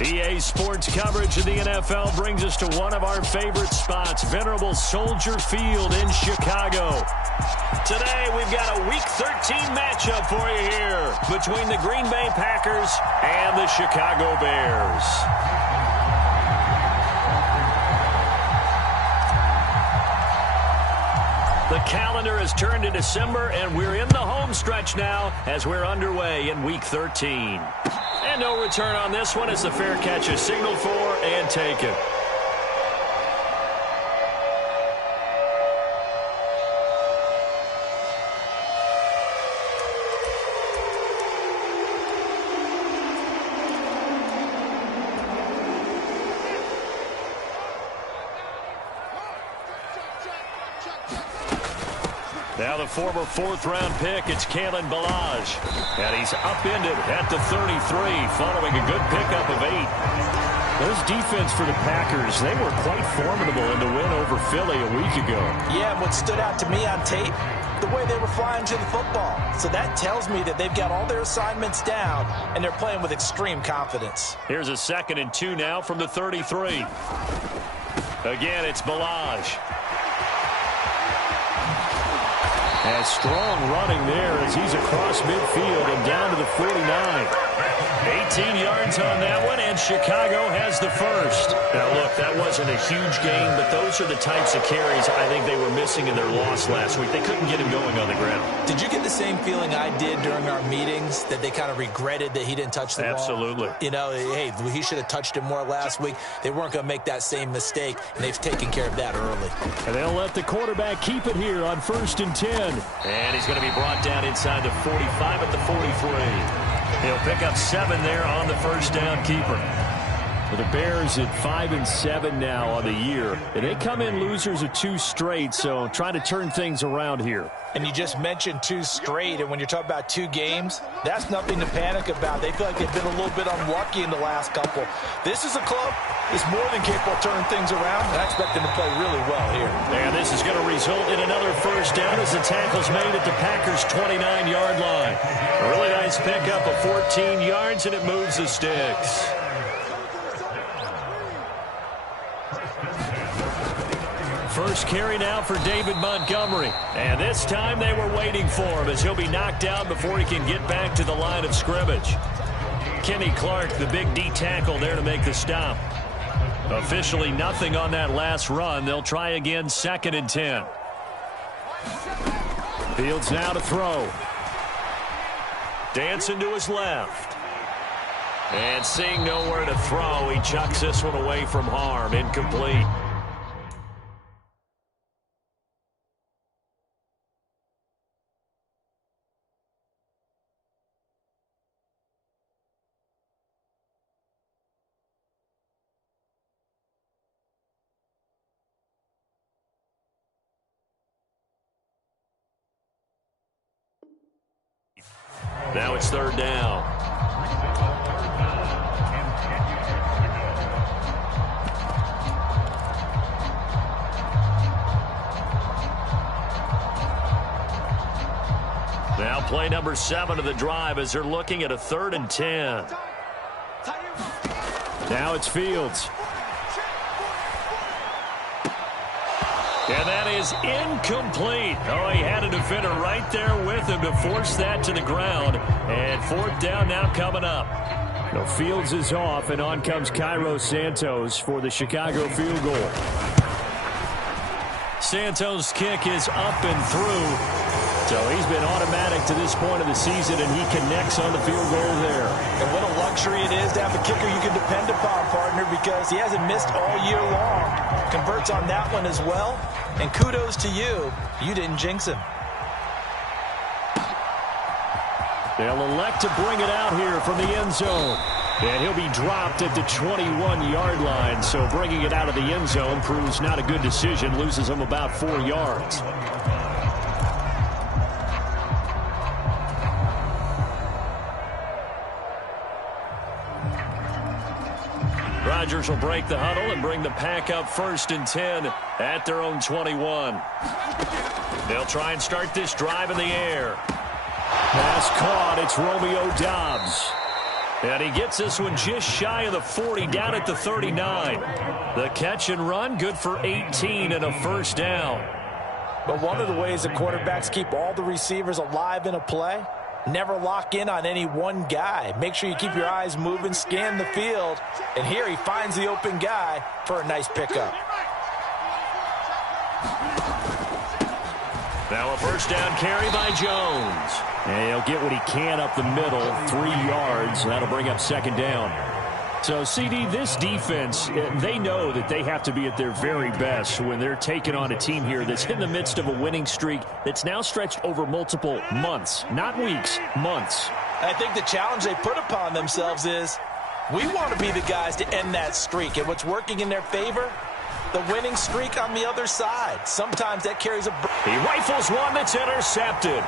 EA Sports coverage of the NFL brings us to one of our favorite spots, venerable Soldier Field in Chicago. Today, we've got a Week 13 matchup for you here between the Green Bay Packers and the Chicago Bears. The calendar has turned to December, and we're in the home stretch now as we're underway in Week 13. And no return on this one as the fair catch is signaled for and taken. Now the former fourth-round pick, it's Kalen Ballage. And he's upended at the 33 following a good pickup of 8. Those defense for the Packers, they were quite formidable in the win over Philly a week ago. Yeah, what stood out to me on tape, the way they were flying to the football. So that tells me that they've got all their assignments down, and they're playing with extreme confidence. Here's a 2nd and 2 now from the 33. Again, it's Ballage. And strong running there as he's across midfield and down to the 49. 18 yards on that one, and Chicago has the first. Now, look, that wasn't a huge gain, but those are the types of carries I think they were missing in their loss last week. They couldn't get him going on the ground. Did you get the same feeling I did during our meetings, that they kind of regretted that he didn't touch the ball? Absolutely. You know, hey, he should have touched it more last week. They weren't going to make that same mistake, and they've taken care of that early. And they'll let the quarterback keep it here on 1st and 10. And he's going to be brought down inside the 45 at the 43. He'll pick up 7 there on the first down keeper. Well, the Bears at 5-7 now on the year. And they come in losers of 2 straight, so trying to turn things around here. And you just mentioned 2 straight, and when you're talking about 2 games, that's nothing to panic about. They feel like they've been a little bit unlucky in the last couple. This is a club that's more than capable of turning things around, and I expect them to play really well here. And this is going to result in another first down as the tackle's made at the Packers' 29-yard line. A really nice pickup of 14 yards, and it moves the sticks. First carry now for David Montgomery. And this time they were waiting for him as he'll be knocked down before he can get back to the line of scrimmage. Kenny Clark, the big D tackle there to make the stop. Officially nothing on that last run. They'll try again 2nd and 10. Fields now to throw. Dancing to his left. And seeing nowhere to throw, he chucks this one away from harm. Incomplete. Now it's 3rd down. Now play number 7 of the drive as they're looking at a 3rd and 10. Now it's Fields. And that is incomplete. Oh, he had a defender right there with him to force that to the ground. And 4th down now coming up. No, Fields is off, and on comes Cairo Santos for the Chicago field goal. Santos' kick is up and through. So he's been automatic to this point of the season, and he connects on the field goal there. And what a luxury it is to have a kicker you can depend upon, partner, because he hasn't missed all year long. Converts on that one as well. And kudos to you. You didn't jinx him. They'll elect to bring it out here from the end zone. And he'll be dropped at the 21-yard line. So bringing it out of the end zone proves not a good decision. Loses him about 4 yards. Rodgers will break the huddle and bring the pack up 1st and 10 at their own 21. They'll try and start this drive in the air. Pass caught. It's Romeo Doubs. And he gets this one just shy of the 40, down at the 39. The catch and run, good for 18 and a first down. But one of the ways the quarterbacks keep all the receivers alive in a play, never lock in on any one guy. Make sure you keep your eyes moving, scan the field. And here he finds the open guy for a nice pickup. Now a first down carry by Jones. And he'll get what he can up the middle, 3 yards. That'll bring up second down. So, CD, this defense, they know that they have to be at their very best when they're taking on a team here that's in the midst of a winning streak that's now stretched over multiple months, not weeks, months. I think the challenge they put upon themselves is we want to be the guys to end that streak. And what's working in their favor? The winning streak on the other side. Sometimes that carries a... He rifles one that's intercepted.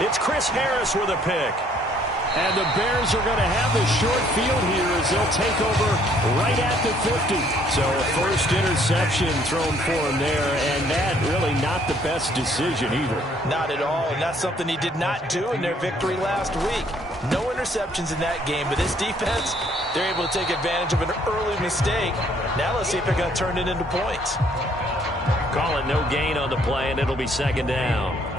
It's Chris Harris with a pick. And the Bears are going to have the short field here as they'll take over right at the 50. So a first interception thrown for him there, and that really not the best decision either. Not at all, and that's something he did not do in their victory last week. No interceptions in that game, but this defense, they're able to take advantage of an early mistake. Now let's see if they're going to turn it into points. Call it no gain on the play, and it'll be second down.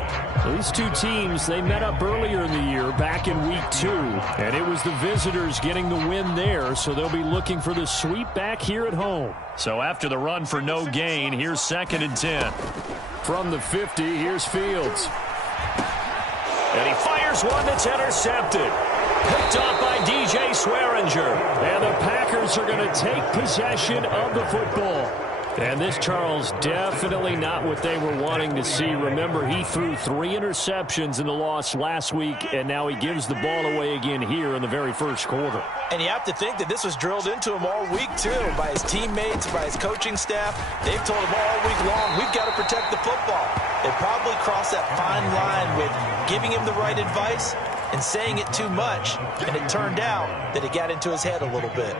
These two teams, they met up earlier in the year, back in week 2, and it was the visitors getting the win there, so they'll be looking for the sweep back here at home. So after the run for no gain, here's second and 10. From the 50, here's Fields. And he fires one that's intercepted. Picked off by DJ Swearinger. And the Packers are going to take possession of the football. And this, Charles, definitely not what they were wanting to see. Remember, he threw 3 interceptions in the loss last week, and now he gives the ball away again here in the very first quarter. And you have to think that this was drilled into him all week, too, by his teammates, by his coaching staff. They've told him all week long, we've got to protect the football. They probably crossed that fine line with giving him the right advice and saying it too much, and it turned out that it got into his head a little bit.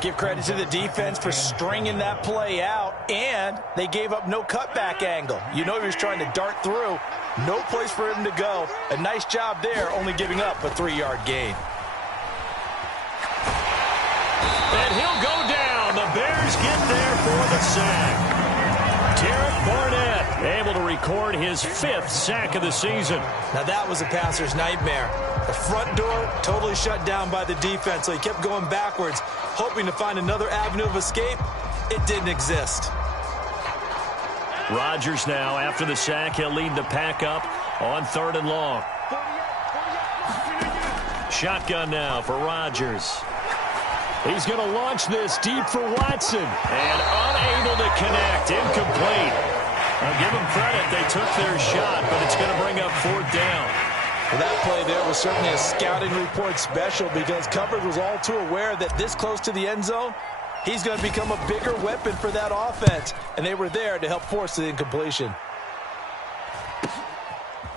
Give credit to the defense for stringing that play out, and they gave up no cutback angle. You know he was trying to dart through. No place for him to go. A nice job there, only giving up a 3-yard gain. And he'll go down. The Bears get there for the sack. Derek Barnett able to record his 5th sack of the season. Now that was a passer's nightmare. The front door totally shut down by the defense, so he kept going backwards, hoping to find another avenue of escape. It didn't exist. Rodgers now, after the sack, he'll lead the pack up on 3rd and long. Shotgun now for Rodgers. He's going to launch this deep for Watson. And unable to connect. Incomplete. I'll give them credit. They took their shot, but it's going to bring up 4th down. Well, that play there was certainly a scouting report special because coverage was all too aware that this close to the end zone, he's going to become a bigger weapon for that offense. And they were there to help force the incompletion.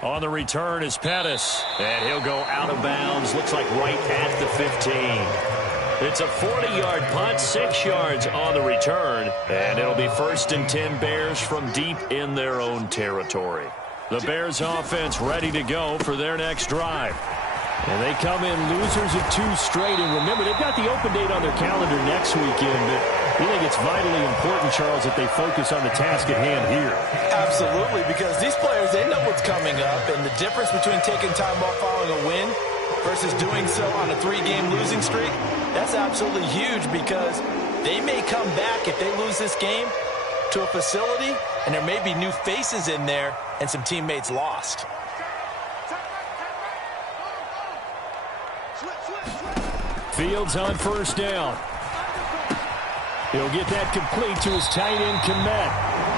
On the return is Pettis. And he'll go out of bounds. Looks like right at the 15. It's a 40-yard punt, 6 yards on the return. And it'll be 1st and 10 Bears from deep in their own territory. The Bears offense ready to go for their next drive. And they come in losers of 2 straight. And remember, they've got the open date on their calendar next weekend. But I think it's vitally important, Charles, that they focus on the task at hand here. Absolutely, because these players, they know what's coming up. And the difference between taking time off following a win versus doing so on a 3-game losing streak, that's absolutely huge because they may come back if they lose this game to a facility, and there may be new faces in there and some teammates lost. Fields on 1st down. He'll get that complete to his tight end, Kmet.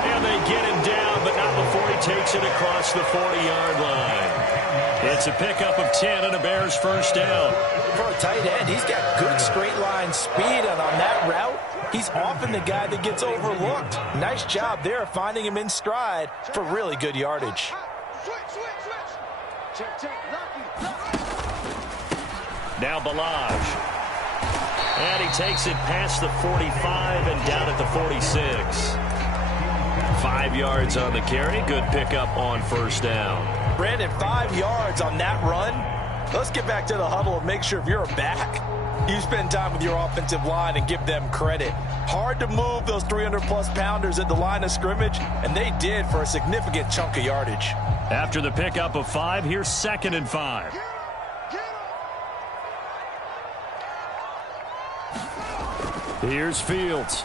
And they get him down, but not before he takes it across the 40-yard line. It's a pickup of 10 and a Bears 1st down. For a tight end, he's got good straight line speed, and on that route, he's often the guy that gets overlooked. Nice job there finding him in stride for really good yardage. Now Balaj. And he takes it past the 45 and down at the 46. 5 yards on the carry. Good pickup on 1st down. Brandon, 5 yards on that run. Let's get back to the huddle and make sure if you're a back, you spend time with your offensive line and give them credit. Hard to move those 300-plus pounders at the line of scrimmage, and they did for a significant chunk of yardage. After the pickup of 5, here's 2nd and 5. Here's Fields.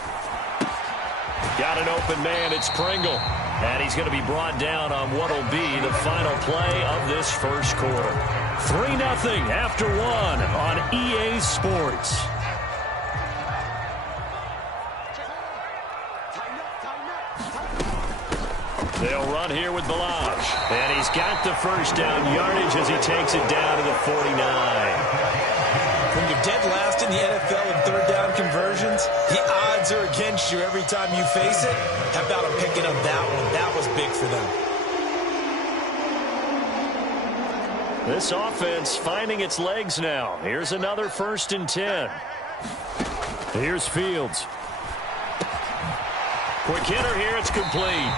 Got an open man. It's Pringle. And he's going to be brought down on what will be the final play of this first quarter. 3-0 after 1 on EA Sports. They'll run here with Balaj. And he's got the first down yardage as he takes it down to the 49. When you're dead last in the NFL in third down conversions, the odds are against you every time you face it. How about him picking up that one? That was big for them. This offense finding its legs now. Here's another 1st and 10. Here's Fields. Quick hitter here. It's complete.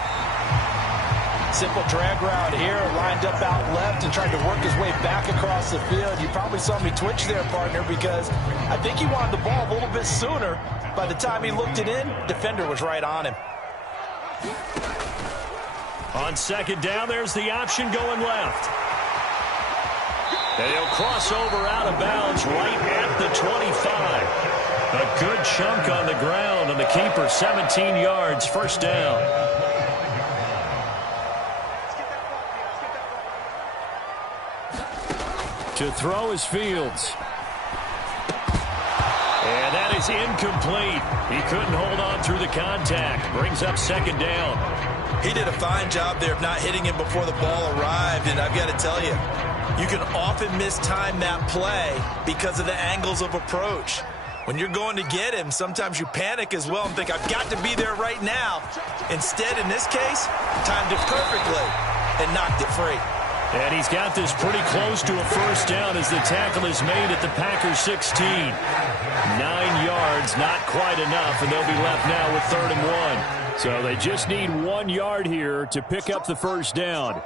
Simple drag route here, lined up out left and tried to work his way back across the field. You probably saw me twitch there, partner, because I think he wanted the ball a little bit sooner. By the time he looked it in, defender was right on him. On 2nd down, there's the option going left. And he'll cross over out of bounds right at the 25. A good chunk on the ground, and the keeper 17 yards, 1st down. To throw is Fields. And that is incomplete. He couldn't hold on through the contact. Brings up 2nd down. He did a fine job there of not hitting him before the ball arrived. And I've got to tell you, you can often mistime that play because of the angles of approach. When you're going to get him, sometimes you panic as well and think, I've got to be there right now. Instead, in this case, timed it perfectly and knocked it free. And he's got this pretty close to a 1st down as the tackle is made at the Packers 16. 9 yards, not quite enough, and they'll be left now with 3rd and 1. So they just need 1 yard here to pick up the 1st down.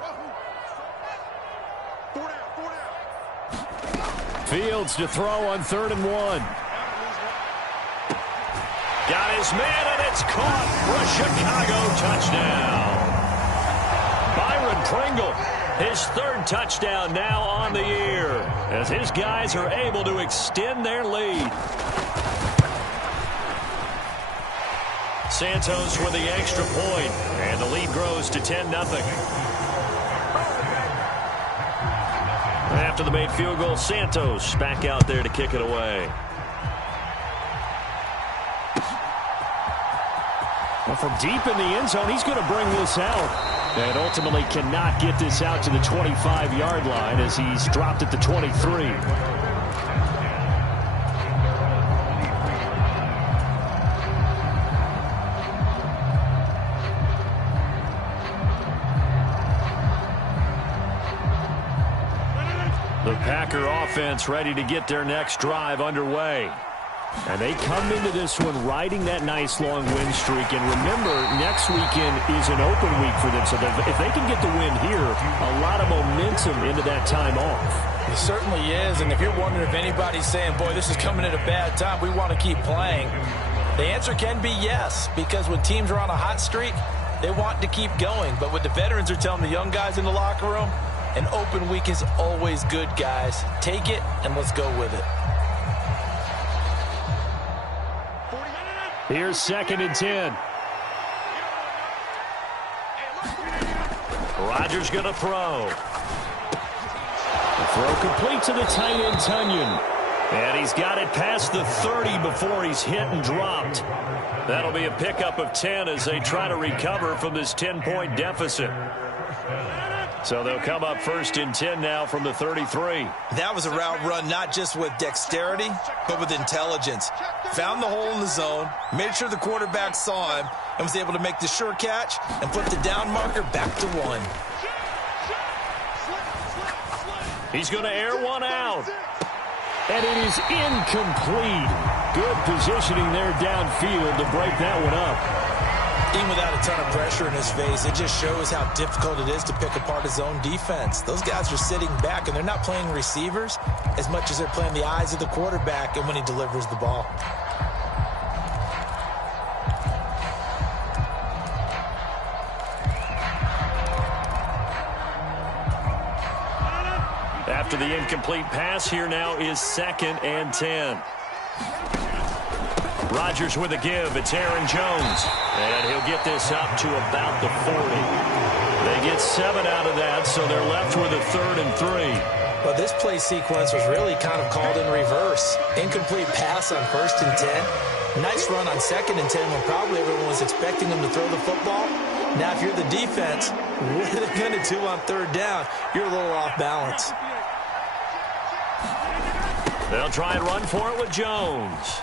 Fields to throw on 3rd and 1. Got his man, and it's caught for a Chicago touchdown. Byron Pringle. His 3rd touchdown now on the year as his guys are able to extend their lead. Santos with the extra point, and the lead grows to 10-0. After the made field goal, Santos back out there to kick it away. Well, from deep in the end zone, he's going to bring this out. And ultimately cannot get this out to the 25-yard line as he's dropped at the 23. The Packer offense ready to get their next drive underway. And they come into this one riding that nice long win streak. And remember, next weekend is an open week for them. So if they can get the win here, a lot of momentum into that time off. It certainly is. And if you're wondering if anybody's saying, boy, this is coming at a bad time, we want to keep playing, the answer can be yes. Because when teams are on a hot streak, they want to keep going. But what the veterans are telling the young guys in the locker room, an open week is always good, guys. Take it and let's go with it. Here's 2nd and 10. Rodgers going to throw. The throw complete to the tight end, Tunyon. And he's got it past the 30 before he's hit and dropped. That'll be a pickup of 10 as they try to recover from this 10-point deficit. So they'll come up 1st and 10 now from the 33. That was a route run not just with dexterity, but with intelligence. Found the hole in the zone, made sure the quarterback saw him, and was able to make the sure catch and put the down marker back to 1. He's going to air one out. And it is incomplete. Good positioning there downfield to break that one up. Even without a ton of pressure in his face, it just shows how difficult it is to pick apart his own defense. Those guys are sitting back, and they're not playing receivers as much as they're playing the eyes of the quarterback and when he delivers the ball. After the incomplete pass, here now is 2nd and 10. Rodgers with a give. It's Aaron Jones. And he'll get this up to about the 40. They get 7 out of that, so they're left with a 3rd and 3. Well, this play sequence was really kind of called in reverse. Incomplete pass on 1st and 10. Nice run on 2nd and 10 when probably everyone was expecting them to throw the football. Now, if you're the defense, what are they going to do on 3rd down? You're a little off balance. They'll try and run for it with Jones.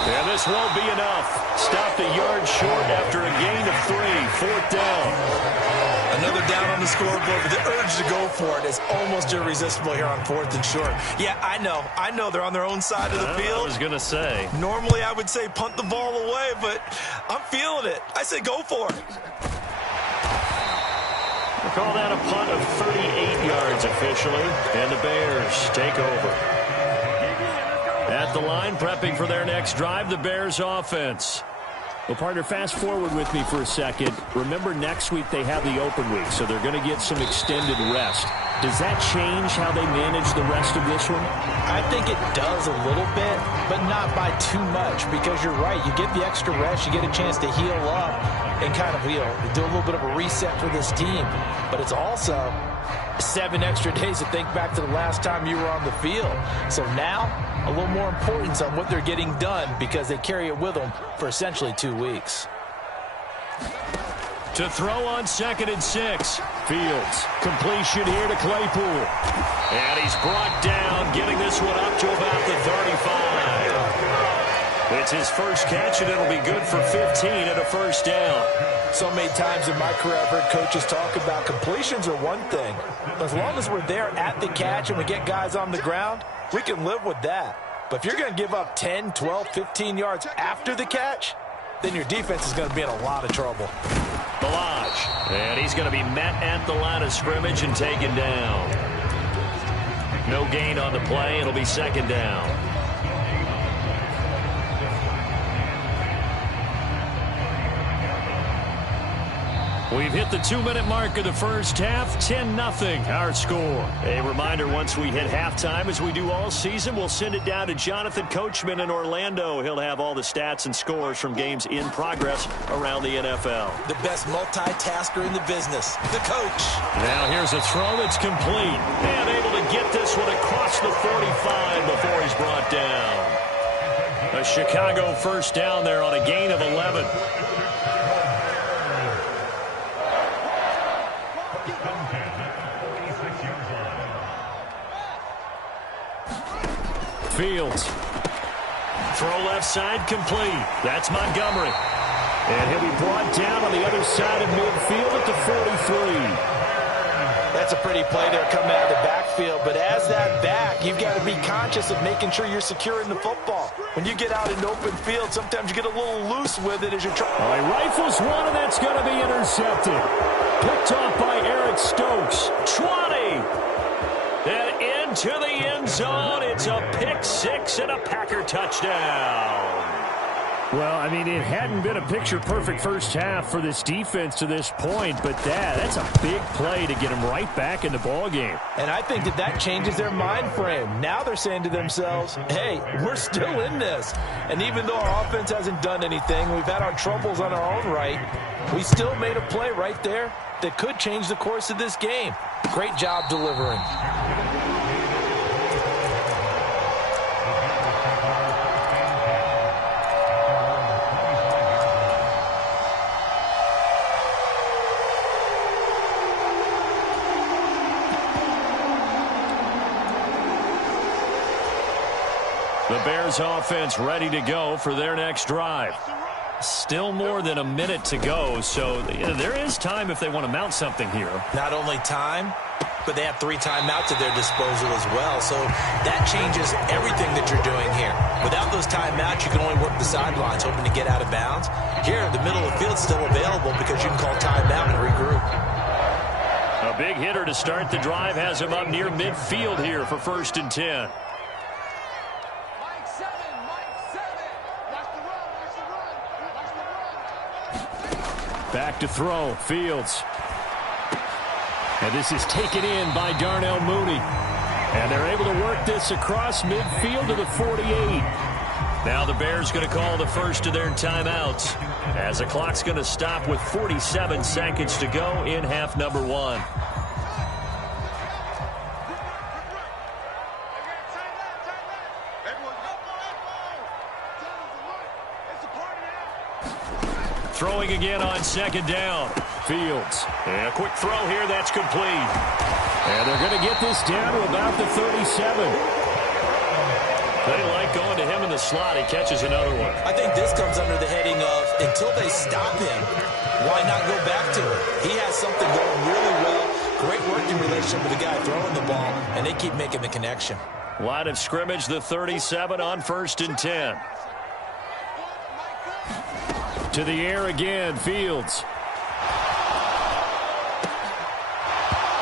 And this won't be enough. Stopped a yard short after a gain of 3. 4th down. Another down on the scoreboard, but the urge to go for it is almost irresistible here on 4th and short. Yeah, I know they're on their own side of the field. I was going to say. Normally I would say punt the ball away, but I'm feeling it. I say go for it. We'll call that a punt of 38 yards officially, and the Bears take over. At the line, prepping for their next drive, the Bears offense. Well, partner, fast forward with me for a second. Remember, next week they have the open week, so they're going to get some extended rest. Does that change how they manage the rest of this one? I think it does a little bit, but not by too much, because you're right. You get the extra rest, you get a chance to heal up and kind of do a little bit of a reset for this team. But it's also 7 extra days to think back to the last time you were on the field. So now, a little more importance on what they're getting done because they carry it with them for essentially 2 weeks. To throw on 2nd and 6. Fields. Completion here to Claypool. And he's brought down, getting this one up to about the 35. It's his first catch, and it'll be good for 15 and a 1st down. So many times in my career, I've heard coaches talk about completions are one thing. As long as we're there at the catch and we get guys on the ground, we can live with that. But if you're going to give up 10, 12, 15 yards after the catch, then your defense is going to be in a lot of trouble. Balaj. And he's going to be met at the line of scrimmage and taken down. No gain on the play. It'll be 2nd down. We've hit the 2-minute mark of the first half, 10-0, our score. A reminder, once we hit halftime, as we do all season, we'll send it down to Jonathan Coachman in Orlando. He'll have all the stats and scores from games in progress around the NFL. The best multitasker in the business, the coach. Now here's a throw that's complete. And able to get this one across the 45 before he's brought down. A Chicago 1st down there on a gain of 11. Fields. Throw left side complete. That's Montgomery. And he'll be brought down on the other side of midfield at the 43. That's a pretty play there coming out of the backfield. But as that back, you've got to be conscious of making sure you're securing the football. When you get out in open field, sometimes you get a little loose with it as you're trying. He rifles one, and that's going to be intercepted. Picked off by Eric Stokes. 20. And into the end zone. It's a pick-6 and a Packer touchdown. Well, I mean, it hadn't been a picture-perfect first half for this defense to this point, but that's a big play to get them right back in the ballgame. And I think that changes their mind frame. Now they're saying to themselves, hey, we're still in this. And even though our offense hasn't done anything, we've had our troubles on our own right, we still made a play right there that could change the course of this game. Great job delivering. The Bears offense ready to go for their next drive. Still more than a minute to go, so there is time if they want to mount something here. Not only time, but they have 3 timeouts at their disposal as well, so that changes everything that you're doing here. Without those timeouts, you can only work the sidelines, hoping to get out of bounds. Here, the middle of the field's still available because you can call timeout and regroup. A big hitter to start the drive has him up near midfield here for 1st and 10. Back to throw, Fields. And this is taken in by Darnell Mooney. And they're able to work this across midfield to the 48. Now the Bears going to call the first of their timeouts, as the clock's going to stop with 47 seconds to go in half number 1. Throwing again on 2nd down. Fields. And a quick throw here. That's complete. And they're going to get this down to about the 37. They like going to him in the slot. He catches another one. I think this comes under the heading of, until they stop him, why not go back to it? He has something going really well. Great working relationship with the guy throwing the ball, and they keep making the connection. Line of scrimmage, the 37 on 1st and 10. To the air again, Fields.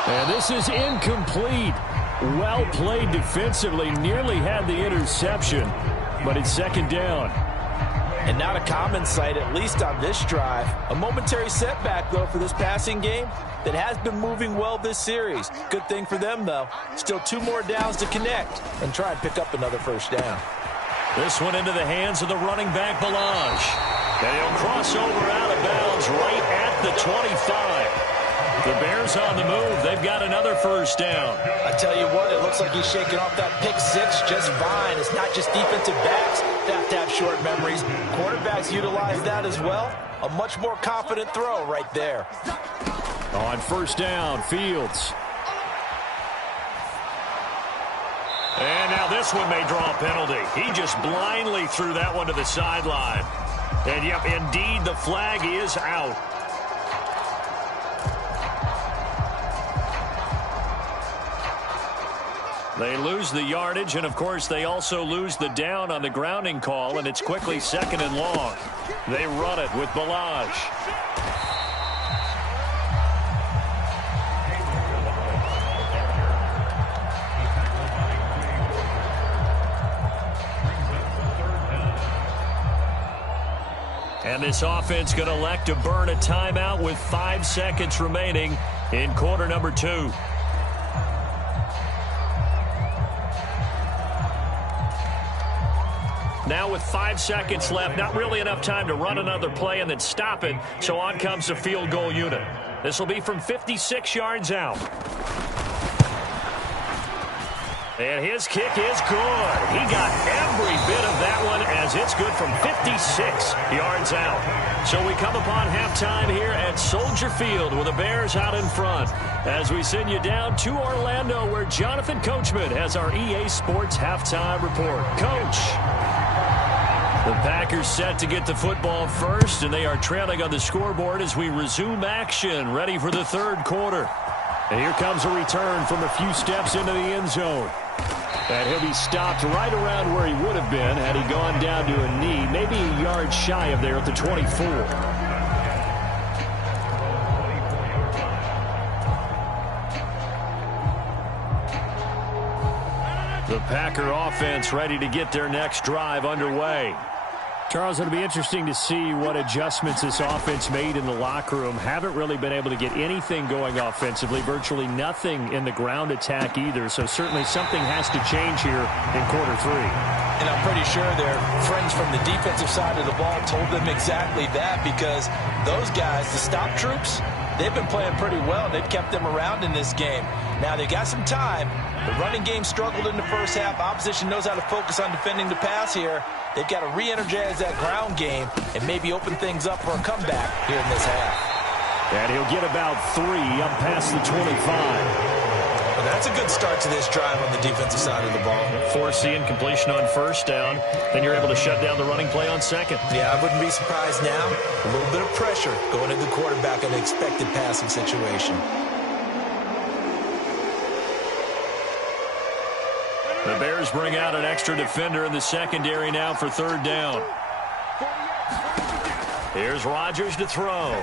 And this is incomplete. Well played defensively. Nearly had the interception, but it's 2nd down. And not a common sight, at least on this drive. A momentary setback, though, for this passing game that has been moving well this series. Good thing for them, though. Still 2 more downs to connect and try and pick up another 1st down. This one into the hands of the running back, Balaj. And he'll cross over out of bounds right at the 25. The Bears on the move. They've got another 1st down. I tell you what, it looks like he's shaking off that pick 6 just fine. It's not just defensive backs that have to have short memories. Quarterbacks utilize that as well. A much more confident throw right there. On 1st down, Fields. And now this one may draw a penalty. He just blindly threw that one to the sideline. And, yep, indeed, the flag is out. They lose the yardage, and, of course, they also lose the down on the grounding call, and it's quickly 2nd and long. They run it with Balaj. And this offense going to elect to burn a timeout with 5 seconds remaining in quarter number 2. Now with 5 seconds left, not really enough time to run another play and then stop it. So on comes the field goal unit. This will be from 56 yards out. And his kick is good. He got every bit of that one as it's good from 56 yards out. So we come upon halftime here at Soldier Field with the Bears out in front as we send you down to Orlando where Jonathan Coachman has our EA Sports halftime report. Coach. The Packers set to get the football first, and they are trailing on the scoreboard as we resume action, ready for the 3rd quarter. And here comes a return from a few steps into the end zone. And he'll be stopped right around where he would have been had he gone down to a knee, maybe a yard shy of there at the 24. The Packer offense ready to get their next drive underway. Charles, it'll be interesting to see what adjustments this offense made in the locker room. Haven't really been able to get anything going offensively, virtually nothing in the ground attack either. So certainly something has to change here in quarter 3. And I'm pretty sure their friends from the defensive side of the ball told them exactly that, because those guys, the stop troops, they've been playing pretty well. They've kept them around in this game. Now they got some time. The running game struggled in the first half. Opposition knows how to focus on defending the pass here. They've got to re-energize that ground game and maybe open things up for a comeback here in this half. And he'll get about 3 up past the 25. Well, that's a good start to this drive on the defensive side of the ball. Forcing completion on 1st down. Then you're able to shut down the running play on 2nd. Yeah, I wouldn't be surprised now. A little bit of pressure going into the quarterback in an expected passing situation. The Bears bring out an extra defender in the secondary now for 3rd down. Here's Rodgers to throw.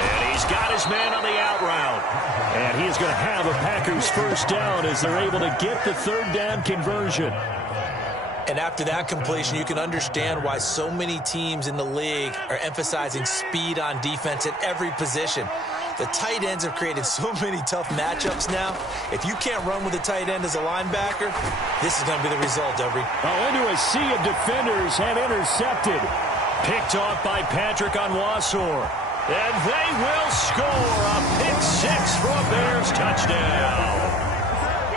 And he's got his man on the out route. And he's going to have a Packers first down as they're able to get the third down conversion. And after that completion, you can understand why so many teams in the league are emphasizing speed on defense at every position. The tight ends have created so many tough matchups now. If you can't run with a tight end as a linebacker, this is going to be the result, Every. Into a sea of defenders and intercepted. Picked off by Patrick Onwuasor. And they will score a pick six for a Bears touchdown.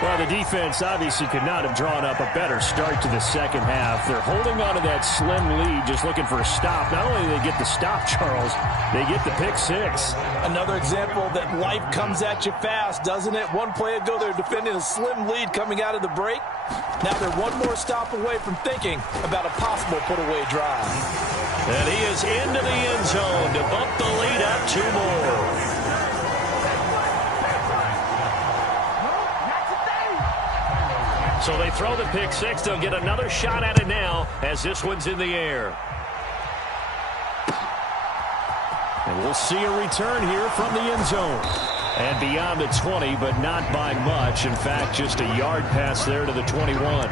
Well, the defense obviously could not have drawn up a better start to the second half. They're holding on to that slim lead, just looking for a stop. Not only do they get the stop, Charles, they get the pick six. Another example that life comes at you fast, doesn't it? One play ago, they're defending a slim lead coming out of the break. Now they're one more stop away from thinking about a possible put-away drive. And he is into the end zone to bump the lead up 2 more. So they throw the pick six. They'll get another shot at it now as this one's in the air. And we'll see a return here from the end zone. And beyond the 20, but not by much. In fact, just a yard pass there to the 21.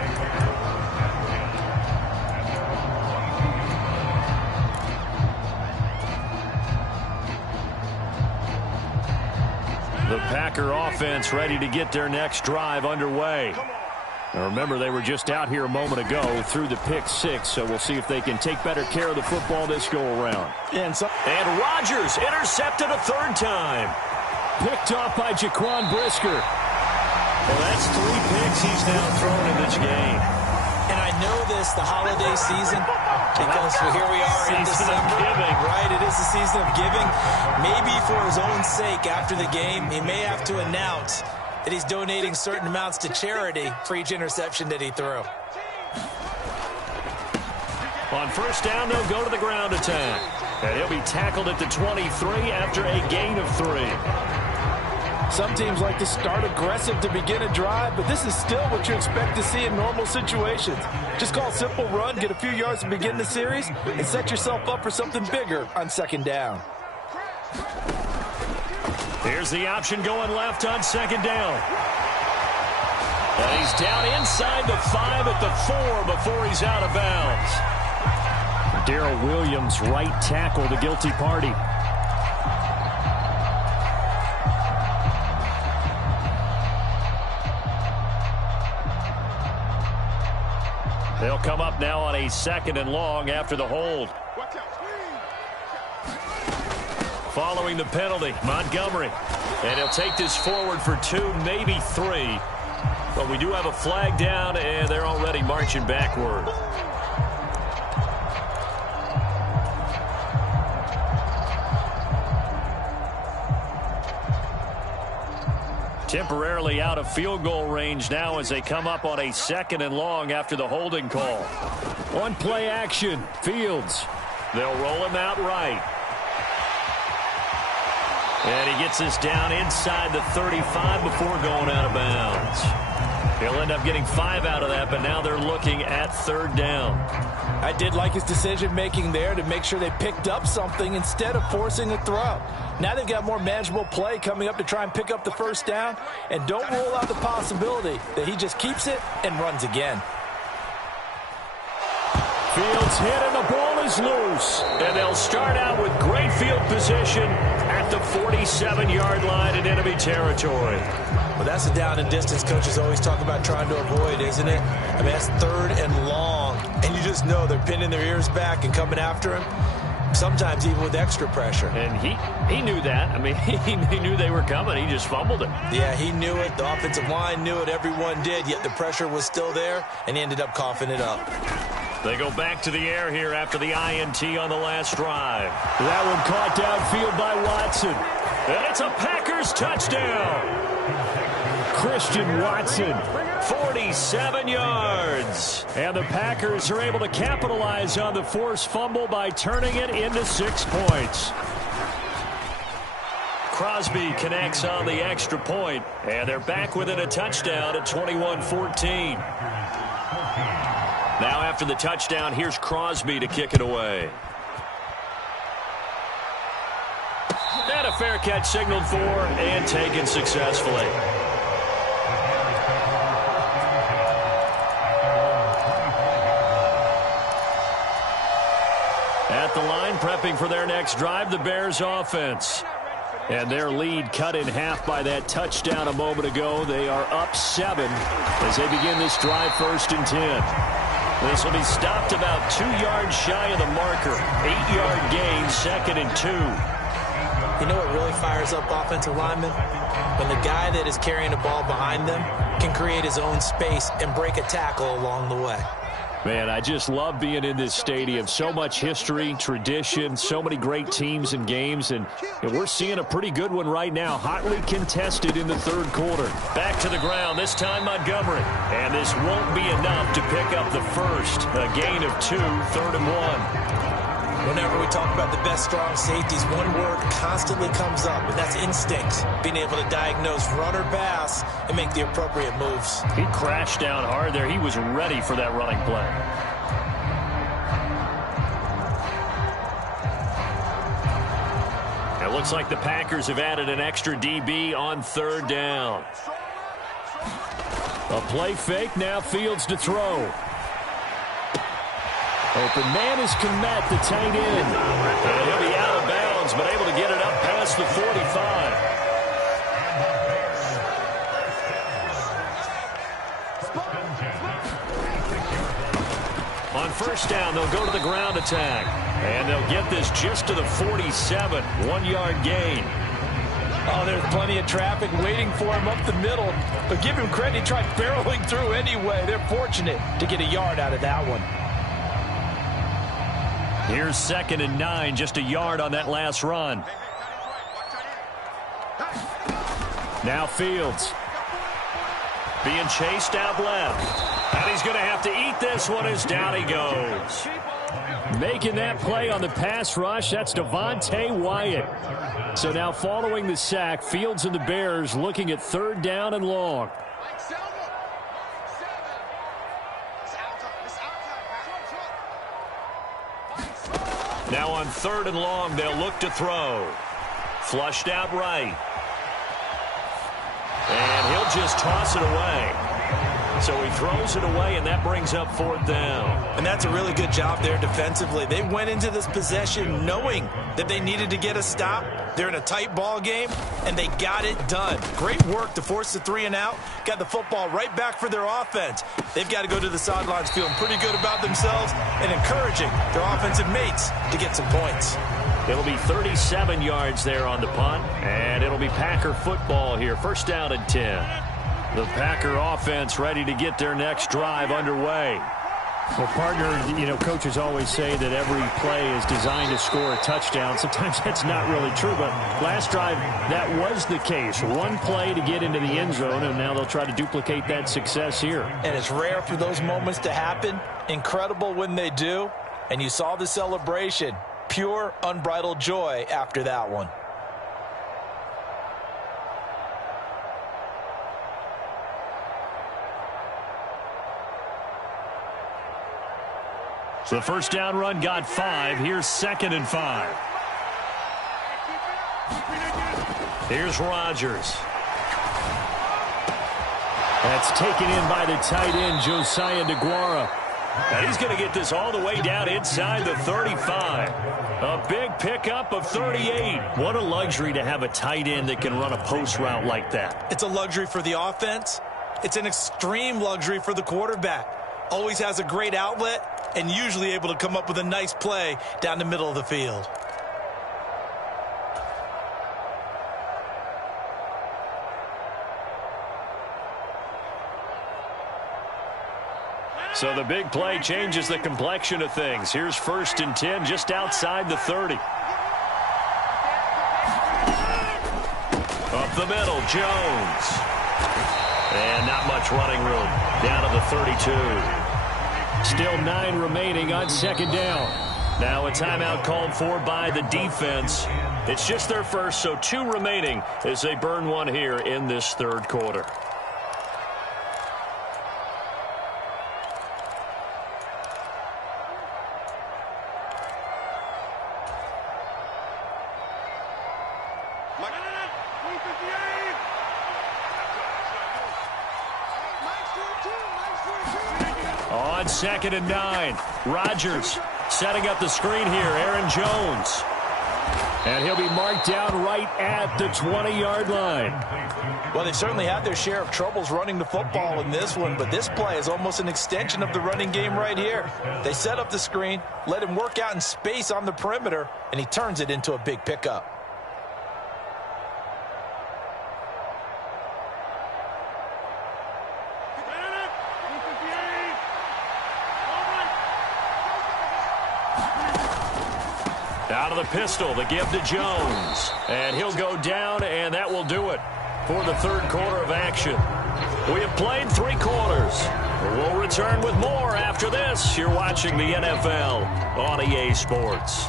The Packer offense ready to get their next drive underway. Now remember, they were just out here a moment ago through the pick six, so we'll see if they can take better care of the football this go-around. And Rodgers intercepted a third time. Picked off by Jaquan Brisker. Well, that's 3 picks he's now thrown in this game. And I know this, the holiday season, because here we are in December. Giving. Right, it is the season of giving. Maybe for his own sake after the game, he may have to announce that he's donating certain amounts to charity for each interception that he threw. On first down, they'll go to the ground attack. And he'll be tackled at the 23 after a gain of 3. Some teams like to start aggressive to begin a drive, but this is still what you expect to see in normal situations. Just call a simple run, get a few yards to begin the series, and set yourself up for something bigger on second down. Here's the option going left on second down. And he's down inside the 5 at the 4 before he's out of bounds. Darrell Williams, right tackle, the guilty party. They'll come up now on a 2nd and long after the hold. Following the penalty, Montgomery. And he'll take this forward for 2, maybe 3. But we do have a flag down, and they're already marching backward. Temporarily out of field goal range now as they come up on a 2nd and long after the holding call. One play action, Fields. They'll roll him out right. And he gets this down inside the 35 before going out of bounds. He'll end up getting 5 out of that, but now they're looking at 3rd down. I did like his decision-making there to make sure they picked up something instead of forcing a throw. Now they've got more manageable play coming up to try and pick up the first down, and don't rule out the possibility that he just keeps it and runs again. Fields hit and the ball is loose. And they'll start out with great field position at the 47-yard line in enemy territory. Well, that's the down and distance coaches always talk about trying to avoid, isn't it? I mean, that's 3rd and long. And you just know they're pinning their ears back and coming after him, sometimes even with extra pressure. And he knew that. I mean, he knew they were coming. He just fumbled it. Yeah, he knew it. The offensive line knew it. Everyone did, yet the pressure was still there, and he ended up coughing it up. They go back to the air here after the INT on the last drive. That one caught downfield by Watson. And it's a Packers touchdown. Christian Watson, 47 yards. And the Packers are able to capitalize on the forced fumble by turning it into 6 points. Crosby connects on the extra point, and they're back within a touchdown at 21-14. Now after the touchdown, here's Crosby to kick it away. And a fair catch signaled for and taken successfully. At the line, prepping for their next drive, the Bears offense. And their lead cut in half by that touchdown a moment ago. They are up 7 as they begin this drive, 1st and 10. This will be stopped about 2 yards shy of the marker. 8-yard gain, 2nd and 2. You know what really fires up offensive linemen? When the guy that is carrying the ball behind them can create his own space and break a tackle along the way. Man, I just love being in this stadium. So much history, tradition, so many great teams and games, and we're seeing a pretty good one right now. Hotly contested in the 3rd quarter. Back to the ground, this time Montgomery. And this won't be enough to pick up the first. A gain of 2, 3rd and 1. Whenever we talk about the best strong safeties, one word constantly comes up, and that's instinct. Being able to diagnose run or pass and make the appropriate moves. He crashed down hard there. He was ready for that running play. It looks like the Packers have added an extra DB on 3rd down. A play fake, now Fields to throw. Open man is Kmet, the tight end. And he'll be out of bounds, but able to get it up past the 45. On 1st down, they'll go to the ground attack. And they'll get this just to the 47. 1-yard gain. Oh, there's plenty of traffic waiting for him up the middle. But give him credit, he tried barreling through anyway. They're fortunate to get a yard out of that one. Here's 2nd and 9, just a yard on that last run. Now Fields. Being chased out left. And he's going to have to eat this one as down he goes. Making that play on the pass rush, that's Devontae Wyatt. So now following the sack, Fields and the Bears looking at 3rd down and long. Now on 3rd and long, they'll look to throw. Flushed out right. And he'll just toss it away. So he throws it away, and that brings up 4th down. And that's a really good job there defensively. They went into this possession knowing that they needed to get a stop. They're in a tight ball game, and they got it done. Great work to force the 3 and out. Got the football right back for their offense. They've got to go to the sidelines feeling pretty good about themselves and encouraging their offensive mates to get some points. It'll be 37 yards there on the punt, and it'll be Packer football here. 1st down and 10. The Packer offense ready to get their next drive underway. Well, partner, coaches always say that every play is designed to score a touchdown. Sometimes that's not really true, but last drive, that was the case. One play to get into the end zone, and now they'll try to duplicate that success here. And it's rare for those moments to happen. Incredible when they do. And you saw the celebration. Pure, unbridled joy after that one. The 1st down run got 5. Here's 2nd and 5. Here's Rodgers. That's taken in by the tight end, Josiah DeGuara. And he's going to get this all the way down inside the 35. A big pickup of 38. What a luxury to have a tight end that can run a post route like that. It's a luxury for the offense. It's an extreme luxury for the quarterback. Always has a great outlet and usually able to come up with a nice play down the middle of the field. So the big play changes the complexion of things. Here's 1st and 10 just outside the 30. Up the middle, Jones. And not much running room. Down to the 32. Still 9 remaining on 2nd down. Now a timeout called for by the defense. It's just their first, so 2 remaining as they burn one here in this 3rd quarter. On 2nd and 9, Rodgers setting up the screen here. Aaron Jones. And he'll be marked down right at the 20-yard line. Well, they certainly had their share of troubles running the football in this one, but this play is almost an extension of the running game right here. They set up the screen, let him work out in space on the perimeter, and he turns it into a big pickup. Out of the pistol, the give to Jones. And he'll go down, and that will do it for the third quarter of action. We have played 3 quarters. We'll return with more after this. You're watching the NFL on EA Sports.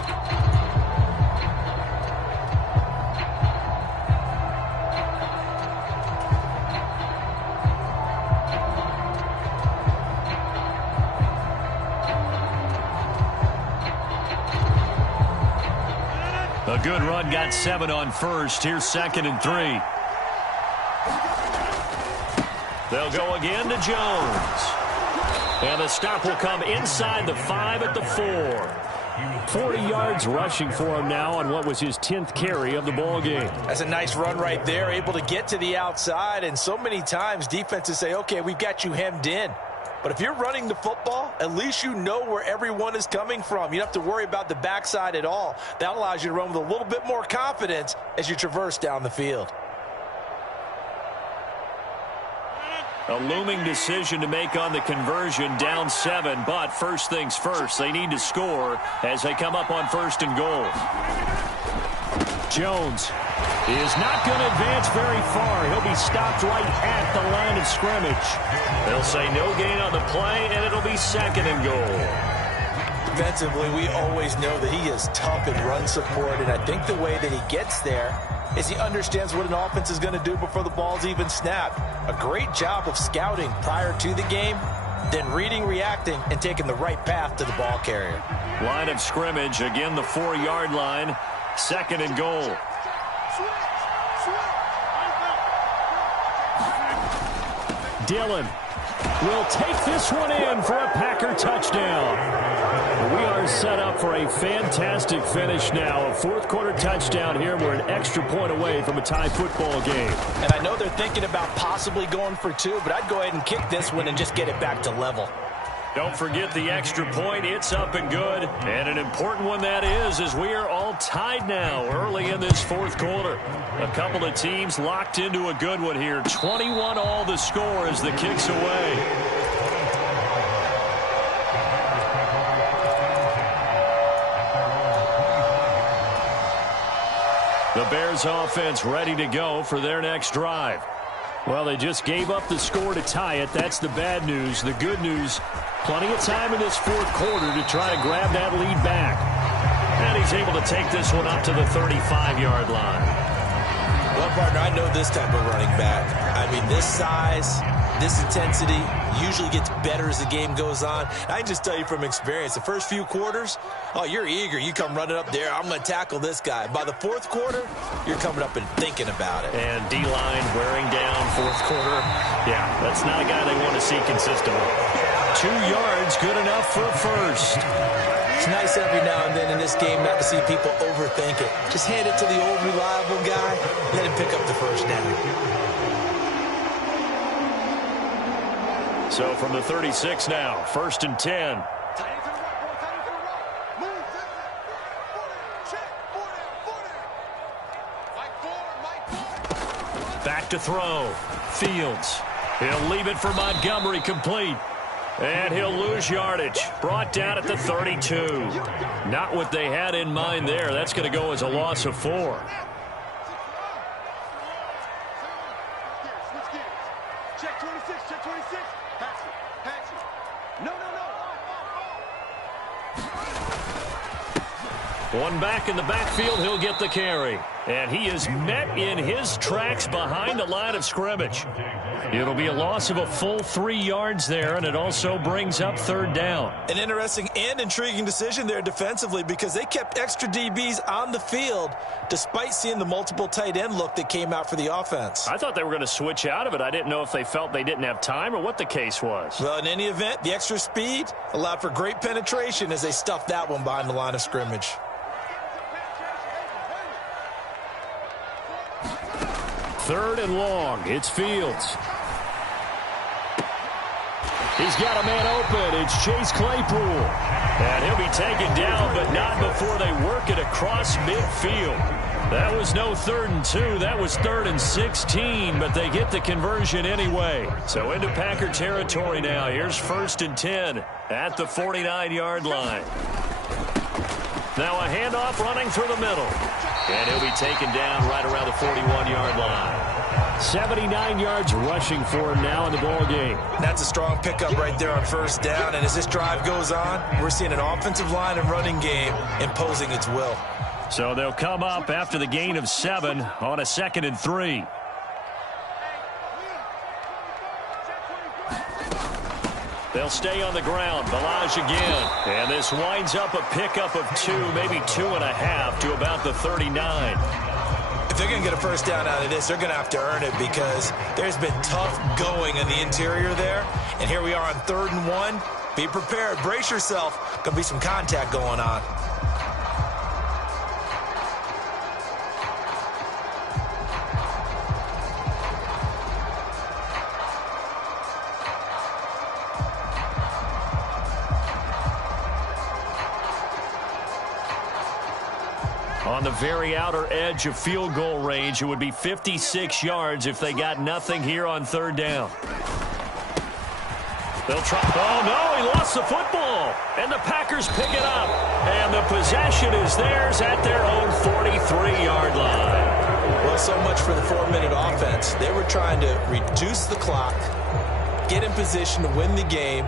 A good run, got 7 on first. Here's 2nd and 3. They'll go again to Jones. And the stop will come inside the 5 at the 4. 40 yards rushing for him now on what was his 10th carry of the ball game. That's a nice run right there, able to get to the outside. And so many times defenses say, okay, we've got you hemmed in. But if you're running the football, at least you know where everyone is coming from. You don't have to worry about the backside at all. That allows you to run with a little bit more confidence as you traverse down the field. A looming decision to make on the conversion, down 7. But first things first, they need to score as they come up on 1st and goal. Jones is not going to advance very far. He'll be stopped right at the line of scrimmage. They'll say no gain on the play, and it'll be 2nd and goal. Defensively, we always know that he is tough in run support, and I think the way that he gets there is he understands what an offense is going to do before the ball's even snapped. A great job of scouting prior to the game, then reading, reacting, and taking the right path to the ball carrier. Line of scrimmage, again the 4-yard line, 2nd and goal. Dillon will take this one in for a Packer touchdown. We are set up for a fantastic finish now. A 4th quarter touchdown here. We're an extra point away from a tie football game. And I know they're thinking about possibly going for 2, but I'd go ahead and kick this one and just get it back to level. Don't forget the extra point. It's up and good. And an important one that is, as we are all tied now early in this 4th quarter. A couple of teams locked into a good one here. 21 all the score as the kick's away. The Bears offense ready to go for their next drive. Well, they just gave up the score to tie it. That's the bad news. The good news, plenty of time in this 4th quarter to try to grab that lead back. And he's able to take this one up to the 35-yard line. Well, partner, I know this type of running back. I mean, this size, this intensity usually gets better as the game goes on. I can just tell you from experience, the first few quarters, oh, you're eager. You come running up there, I'm going to tackle this guy. By the 4th quarter, you're coming up and thinking about it. And D-line wearing down 4th quarter. Yeah, that's not a guy they want to see consistently. 2 yards, good enough for a first. It's nice every now and then in this game not to see people overthink it. Just hand it to the old reliable guy, let him pick up the first down. So from the 36 now, 1st and 10. Back to throw. Fields. He'll leave it for Montgomery, complete. And he'll lose yardage. Brought down at the 32. Not what they had in mind there. That's going to go as a loss of 4. Check 26, check 26. Pass it. No. One back in the backfield, he'll get the carry. And he is met in his tracks behind the line of scrimmage. It'll be a loss of a full 3 yards there, and it also brings up third down. An interesting and intriguing decision there defensively because they kept extra DBs on the field despite seeing the multiple tight end look that came out for the offense. I thought they were going to switch out of it. I didn't know if they felt they didn't have time or what the case was. Well, in any event, the extra speed allowed for great penetration as they stuffed that one behind the line of scrimmage. Third and long. It's Fields. He's got a man open. It's Chase Claypool. And he'll be taken down, but not before they work it across midfield. That was no 3rd and 2. That was 3rd and 16, but they get the conversion anyway. So into Packer territory now. Here's 1st and 10 at the 49-yard line. Now a handoff running through the middle. And he'll be taken down right around the 41-yard line. 79 yards rushing for him now in the ball game. That's a strong pickup right there on 1st down. And as this drive goes on, we're seeing an offensive line and running game imposing its will. So they'll come up after the gain of 7 on a 2nd and 3. They'll stay on the ground. Balaj again. And this winds up a pickup of 2, maybe 2.5 to about the 39. If they're going to get a 1st down out of this, they're going to have to earn it because there's been tough going in the interior there. And here we are on 3rd and 1. Be prepared. Brace yourself. Going to be some contact going on. On the very outer edge of field goal range, it would be 56 yards if they got nothing here on 3rd down. They'll try. Oh, no, he lost the football. And the Packers pick it up. And the possession is theirs at their own 43-yard line. Well, so much for the 4-minute offense. They were trying to reduce the clock, get in position to win the game,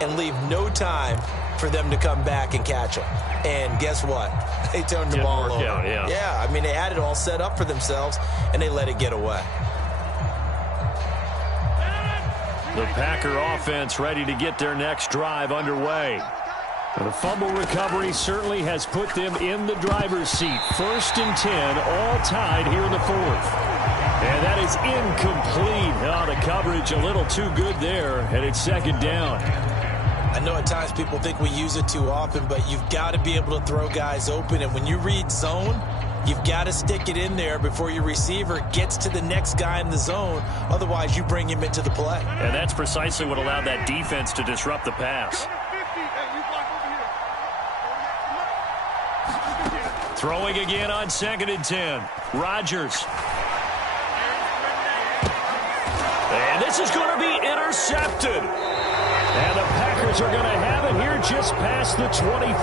and leave no time for them to come back and catch them. And guess what? They turned the ball over. Yeah, I mean, they had it all set up for themselves, and they let it get away. The Packer offense ready to get their next drive underway. The fumble recovery certainly has put them in the driver's seat. 1st and 10, all tied here in the 4th. And that is incomplete. Oh, the coverage a little too good there, and it's 2nd down. I know at times people think we use it too often, but you've got to be able to throw guys open. And when you read zone, you've got to stick it in there before your receiver gets to the next guy in the zone. Otherwise, you bring him into the play. And that's precisely what allowed that defense to disrupt the pass. Throwing again on 2nd and 10. Rodgers. And this is going to be intercepted. And the Packers are going to have it here just past the 25.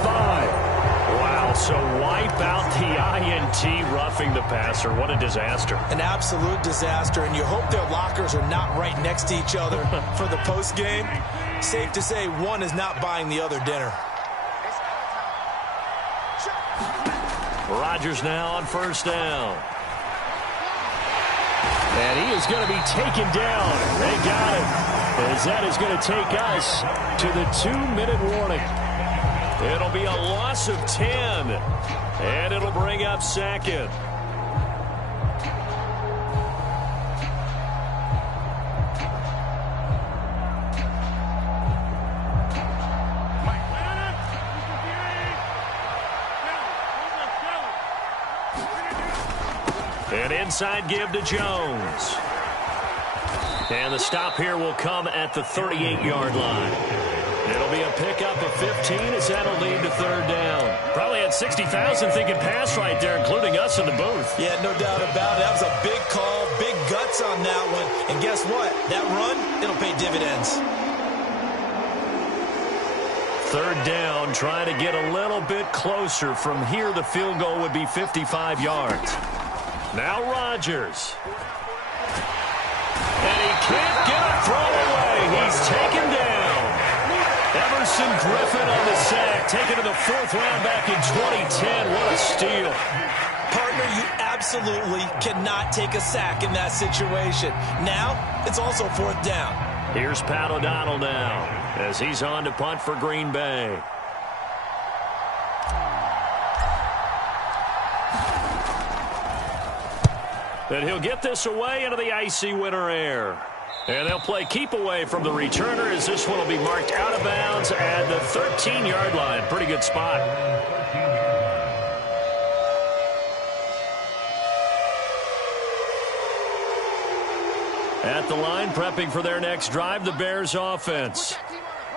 Wow, so wipe out the INT roughing the passer. What a disaster. An absolute disaster, and you hope their lockers are not right next to each other for the postgame. Safe to say one is not buying the other dinner. Rodgers now on 1st down. And he is going to be taken down. They got it. As that is going to take us to the 2-minute warning. It'll be a loss of 10. And it'll bring up 2nd. An inside give to Jones. And the stop here will come at the 38-yard line. It'll be a pickup of 15 as that'll lead to 3rd down. Probably had 60,000 thinking pass right there, including us in the booth. Yeah, no doubt about it. That was a big call, big guts on that one. And guess what? That run, it'll pay dividends. 3rd down, trying to get a little bit closer. From here, the field goal would be 55 yards. Now Rodgers. And he can't get a throw away. He's taken down. Emerson Griffin on the sack, taken to the 4th round back in 2010. What a steal. Partner, you absolutely cannot take a sack in that situation. Now, it's also 4th down. Here's Pat O'Donnell now as he's on to punt for Green Bay. And he'll get this away into the icy winter air. And they'll play keep away from the returner as this one will be marked out of bounds at the 13-yard line. Pretty good spot. At the line, prepping for their next drive, the Bears offense.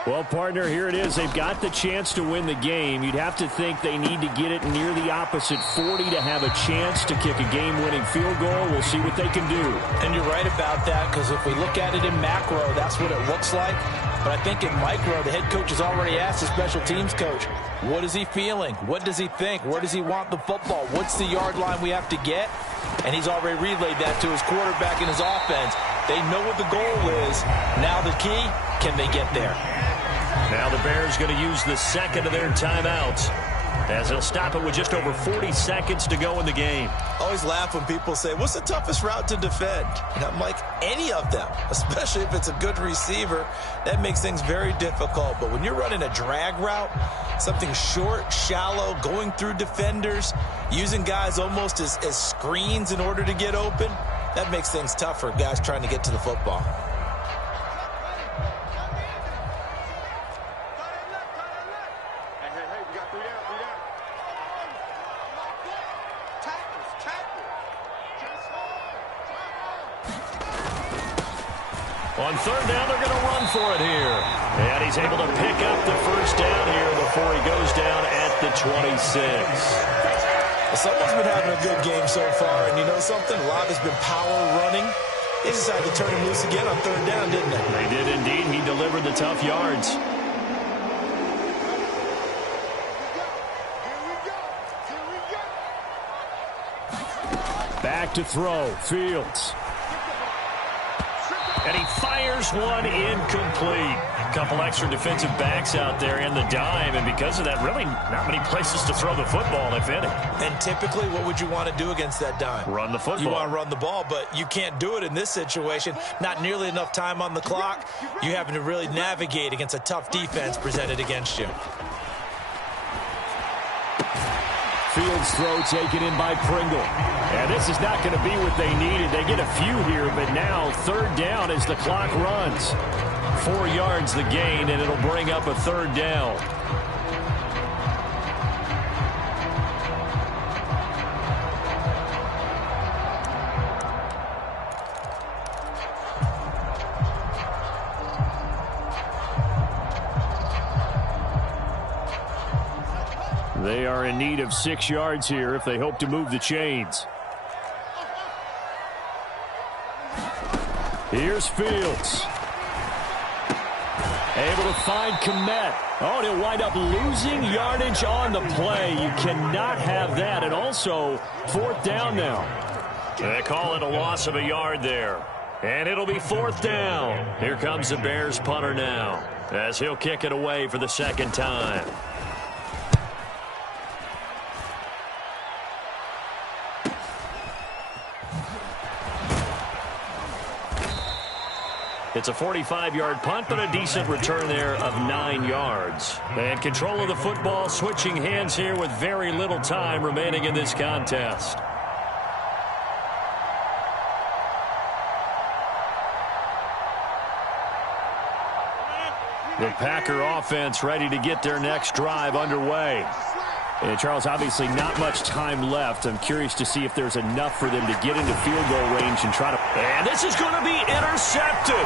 Well, partner, here it is. They've got the chance to win the game. You'd have to think they need to get it near the opposite 40 to have a chance to kick a game-winning field goal. We'll see what they can do. And you're right about that, because if we look at it in macro, that's what it looks like. But I think in micro, the head coach has already asked the special teams coach, what is he feeling? What does he think? Where does he want the football? What's the yard line we have to get? And he's already relayed that to his quarterback and his offense. They know what the goal is. Now the key, can they get there? Now the Bears going to use the second of their timeouts as they'll stop it with just over 40 seconds to go in the game. I always laugh when people say, what's the toughest route to defend? And I'm like, any of them, especially if it's a good receiver. That makes things very difficult. But when you're running a drag route, something short, shallow, going through defenders, using guys almost as screens in order to get open, that makes things tough for guys trying to get to the football. On 3rd down, they're going to run for it here. And he's able to pick up the first down here before he goes down at the 26. Someone's been having a good game so far, and you know something? A lot has been power running. They decided to turn him loose again on 3rd down, didn't they? They did indeed. He delivered the tough yards. Back to throw. Fields. And he fires one incomplete. A couple extra defensive backs out there in the dime, and because of that, really not many places to throw the football, if any. And typically, what would you want to do against that dime? Run the football. You want to run the ball, but you can't do it in this situation. Not nearly enough time on the clock. You're having to really navigate against a tough defense presented against you. Fields throw taken in by Pringle. And this is not going to be what they needed. They get a few here, but now 3rd down as the clock runs. 4 yards the gain, and it'll bring up a 3rd down. They are in need of 6 yards here if they hope to move the chains. Here's Fields. Able to find Kmet. Oh, and he'll wind up losing yardage on the play. You cannot have that. And also, 4th down now. They call it a loss of a yard there. And it'll be 4th down. Here comes the Bears punter now, as he'll kick it away for the 2nd time. It's a 45-yard punt, but a decent return there of 9 yards. And control of the football, switching hands here with very little time remaining in this contest. The Packer offense ready to get their next drive underway. And Charles, obviously not much time left. I'm curious to see if there's enough for them to get into field goal range and try to... And this is going to be intercepted.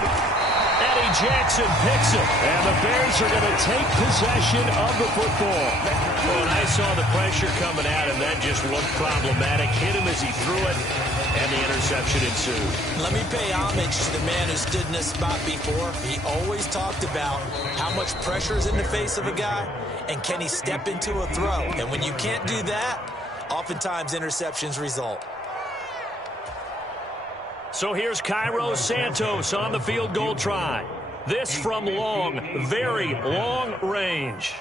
Eddie Jackson picks it. And the Bears are going to take possession of the football. Well, when I saw the pressure coming at him, that just looked problematic. Hit him as he threw it, and the interception ensued. Let me pay homage to the man who stood in this spot before. He always talked about how much pressure is in the face of a guy, and can he step into a throw? And when you can't do that, oftentimes interceptions result. So here's Cairo Santos on the field goal try. This from long, very long range.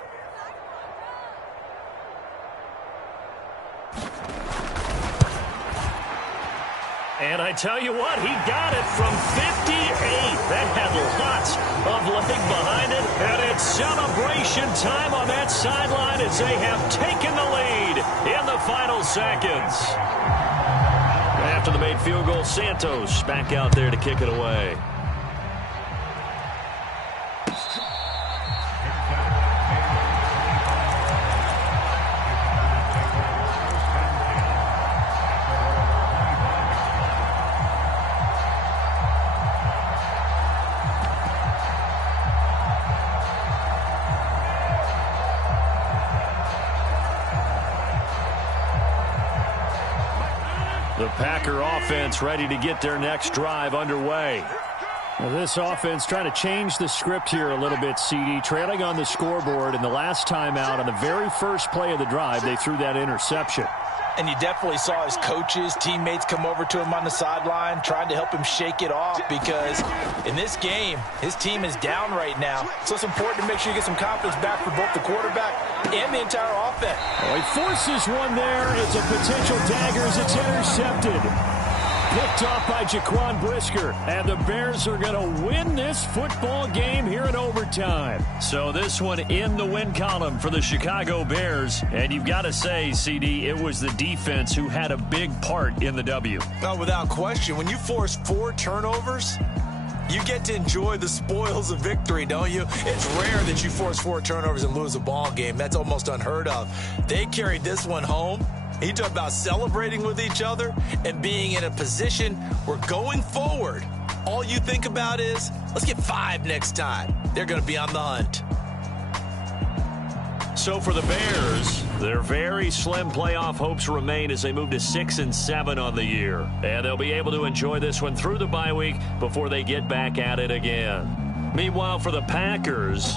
And I tell you what, he got it from 58. That had lots of leg behind it. And it's celebration time on that sideline as they have taken the lead in the final seconds. After the made field goal, Santos back out there to kick it away. The Packer offense ready to get their next drive underway. Well, this offense trying to change the script here a little bit, CD. Trailing on the scoreboard, and the last time out on the very first play of the drive, they threw that interception. And you definitely saw his coaches, teammates come over to him on the sideline, trying to help him shake it off, because in this game, his team is down right now. So it's important to make sure you get some confidence back for both the quarterback and the entire offense. Oh, he forces one there. It's a potential dagger as it's intercepted. Picked off by Jaquan Brisker. And the Bears are going to win this football game here in overtime. So this one in the win column for the Chicago Bears. And you've got to say, CD, it was the defense who had a big part in the W. Oh, without question. When you force 4 turnovers, you get to enjoy the spoils of victory, don't you? It's rare that you force 4 turnovers and lose a ball game. That's almost unheard of. They carried this one home. He talked about celebrating with each other and being in a position where going forward, all you think about is, let's get 5 next time. They're going to be on the hunt. So for the Bears, their very slim playoff hopes remain as they move to 6-7 on the year. And they'll be able to enjoy this one through the bye week before they get back at it again. Meanwhile, for the Packers,